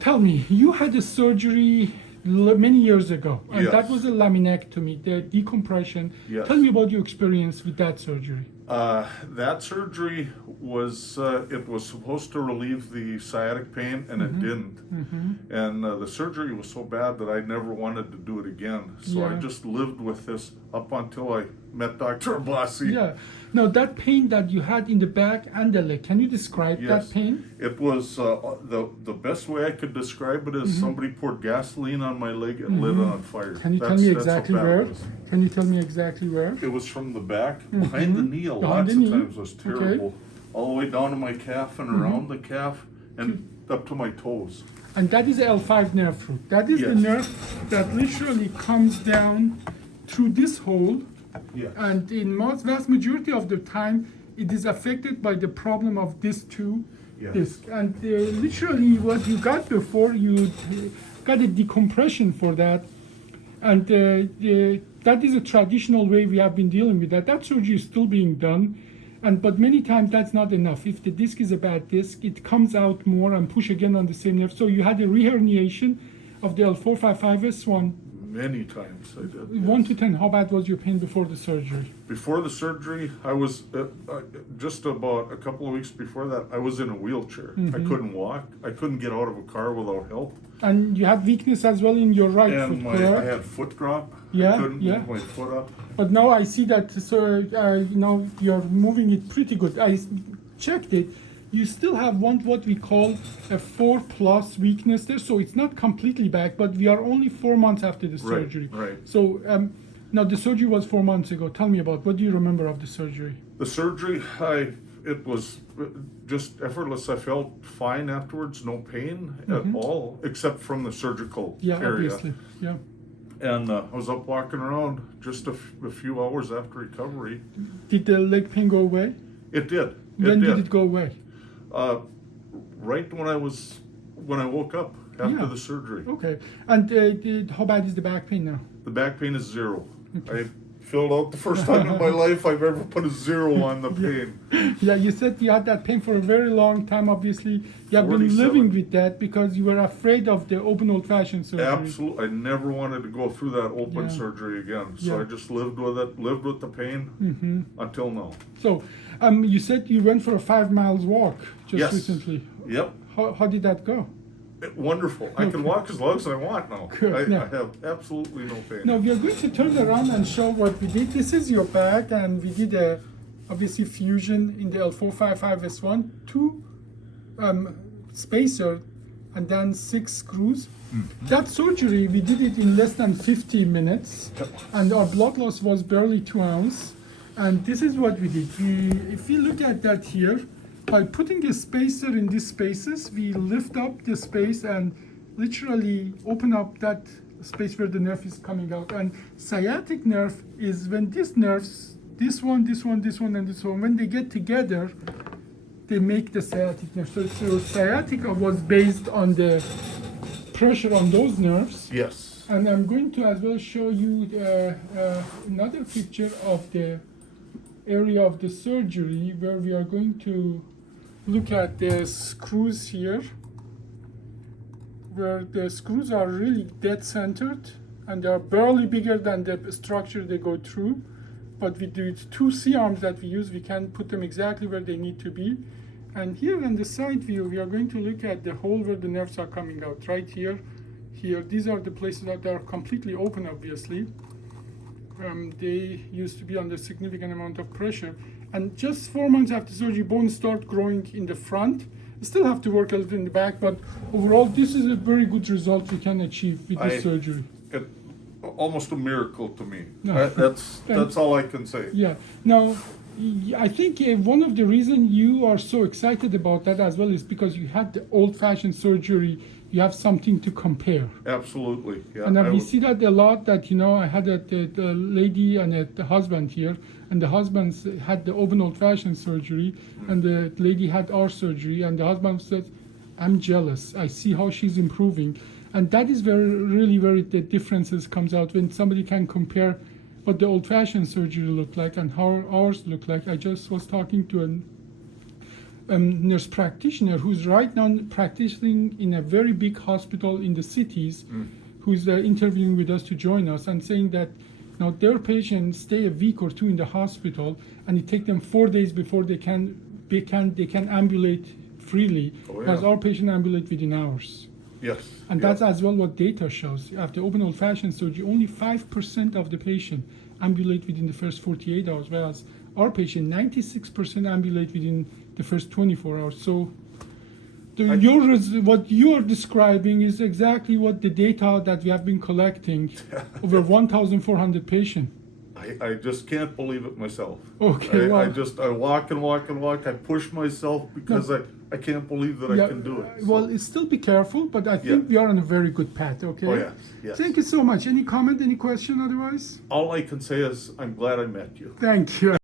Tell me, you had a surgery many years ago, and Yes. that was a laminectomy, the decompression. Yes. Tell me about your experience with that surgery. That surgery was, it was supposed to relieve the sciatic pain, and it didn't. And the surgery was so bad that I never wanted to do it again. So I Yeah. just lived with this up until I met Dr. Abbasi. Yeah. Now, that pain that you had in the back and the leg, can you describe Yes. that pain? It was, the best way I could describe it is somebody poured gasoline on my leg and lit it on fire. Can you tell me That's how exactly bad it where? was. Can you tell me exactly where? It was from the back, behind the knee, Behind lots the of knee. times was Okay. terrible. All the way down to my calf and around the calf and up to my toes. And that is the L5 nerve root. That is the Yes. nerve that literally comes down through this hole. Yes. And in vast majority of the time, it is affected by the problem of these two Yes. discs. And literally what you got before, you got a decompression for that. And that is a traditional way we have been dealing with that. That surgery is still being done. But many times that's not enough. If the disc is a bad disc, it comes out more and push again on the same nerve. So you had a reherniation of the L455S1. Many times I did. 1 to 10, how bad was your pain before the surgery? Before the surgery, I was just about a couple of weeks before that, I was in a wheelchair. I couldn't walk. I couldn't get out of a car without help. And you had weakness as well in your right And foot, I correct? had foot drop. Yeah, I couldn't yeah. move my foot up. But now I see that, so you're moving it pretty good. I checked it. You still have what we call a 4+ weakness there, so it's not completely back, but we are only 4 months after the surgery. Right. So now the surgery was 4 months ago. Tell me about, what do you remember of the surgery? The surgery, it was just effortless. I felt fine afterwards, no pain at all, except from the surgical Yeah, area. obviously. Yeah. And I was up walking around just a few hours after recovery. Did the leg pain go away? It did. When did it go away? Right when I woke up after Yeah. the surgery. Okay. And how bad is the back pain now? The back pain is 0. I filled out the first time in my life I've ever put a 0 on the pain. Yeah, you said you had that pain for a very long time, obviously. You have been 47. living with that because you were afraid of the open old-fashioned surgery. Absolutely. I never wanted to go through that open Yeah. surgery again. So Yeah. I just lived with it, lived with the pain until now. So, you said you went for a 5 miles walk just Yes. recently. Yep. How did that go? Wonderful. I can walk as long as I want now. Good. I have absolutely no pain. Now, we are going to turn around and show what we did. This is your back, and we did a, obviously, fusion in the L455S1, 2 spacer, and then 6 screws. That surgery, we did it in less than 15 minutes, and our blood loss was barely 2 ounces. And this is what we did. If we look at that here, by putting a spacer in these spaces, we lift up the space and literally open up that space where the nerve is coming out. And sciatic nerve is when these nerves, this one, and this one, when they get together, they make the sciatic nerve. So sciatica was based on the pressure on those nerves. Yes. And I'm going to as well show you another picture of the area of the surgery where we are going to look at the screws here, where the screws are really dead centered and they are barely bigger than the structure they go through. But with the 2 C-arms that we use, we can put them exactly where they need to be. And here on the side view, we are going to look at the hole where the nerves are coming out, right here, here. These are the places that are completely open, obviously. They used to be under significant amount of pressure. And just 4 months after surgery, bones start growing in the front. We still have to work a little in the back, but overall, this is a very good result we can achieve with this surgery. Almost a miracle to me. No. That's all I can say. Yeah. Now, I think one of the reasons you are so excited about that as well is because you had the old-fashioned surgery. You have something to compare. Absolutely. Yeah. And we see that a lot. That I had the lady and the husband here, and the husband had the open old-fashioned surgery, and the lady had our surgery, and the husband said, "I'm jealous. I see how she's improving," and that is really where the differences comes out when somebody can compare what the old-fashioned surgery looked like and how ours look like. I just was talking to nurse practitioner who's right now practicing in a very big hospital in the cities, who's interviewing with us to join us and saying that now their patients stay a week or two in the hospital, and it takes them 4 days before they can ambulate freely, because our patients ambulate within hours. Yes. And that's as well what data shows. After open old-fashioned surgery, only 5% of the patient ambulate within the first 48 hours, whereas our patient, 96% ambulate within the first 24 hours. So what you are describing is exactly what the data that we have been collecting over 1,400 patients. I just can't believe it myself. Okay, I walk and walk and walk. I push myself because I can't believe that I can do it. Well, still be careful, but I think we are on a very good path, okay? Oh, yes, yes. Thank you so much. Any comment, any question otherwise? All I can say is I'm glad I met you. Thank you.